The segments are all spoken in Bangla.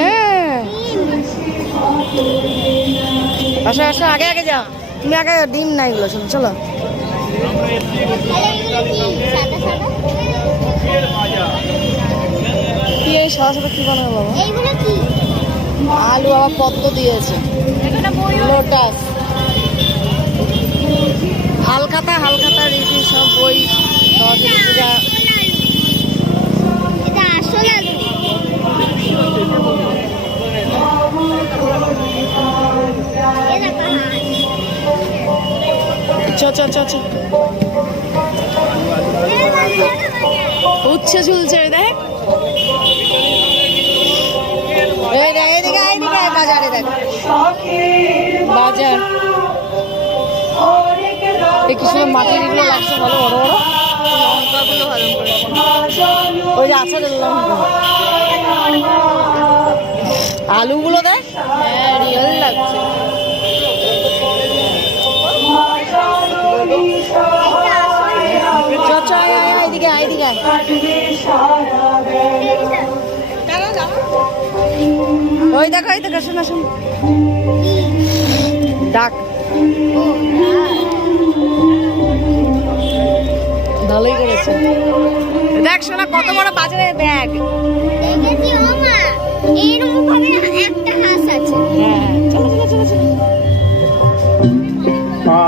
হ্যাঁ আসো আসো, আগে আগে যাও তুমি, আগে ডিম নাই এগুলো। চলো চলো, কি এই সাদা সাদা কি বানাবো বাবা? আলু আবার পদ্ম দিয়েছে, লোটাস, হালখাতা হালখাতা রীতি সব বই, সরস্বতী পূজা। উচ্ছে ঝুলছে দেখ, বাজারে দেখ, বাজার কি সুন্দর মাটির এগুলো লাগছে, ভালো বড় বড় লঙ্কাগুলো, ভালো করে ওই যে আচারের লঙ্কা। আলুগুলো দেখ, হ্যাঁ রিয়েল লাগছে। এইদিকে এইদিকে ওই দেখো, এই দেখো, শোনা শোন ডাক, ভালোই করেছে। দেখ শোনা কত বড় বাজারের ব্যাগ,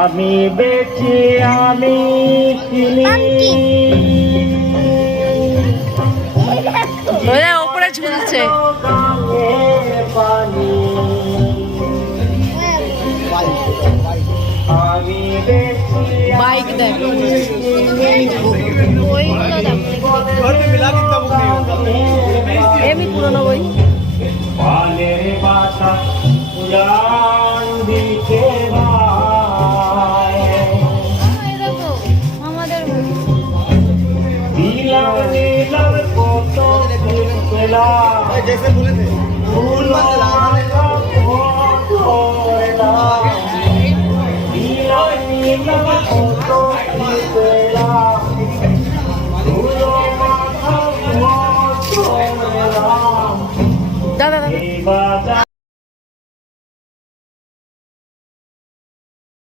আমি বেঁচে আমি ওপরে ঝুলছে, বাইক দেখ, এমনি পুরোনো বই। পালের বাসা উড়ান দিতে দিলাম দিলাম কত जैसे बोले थे फूल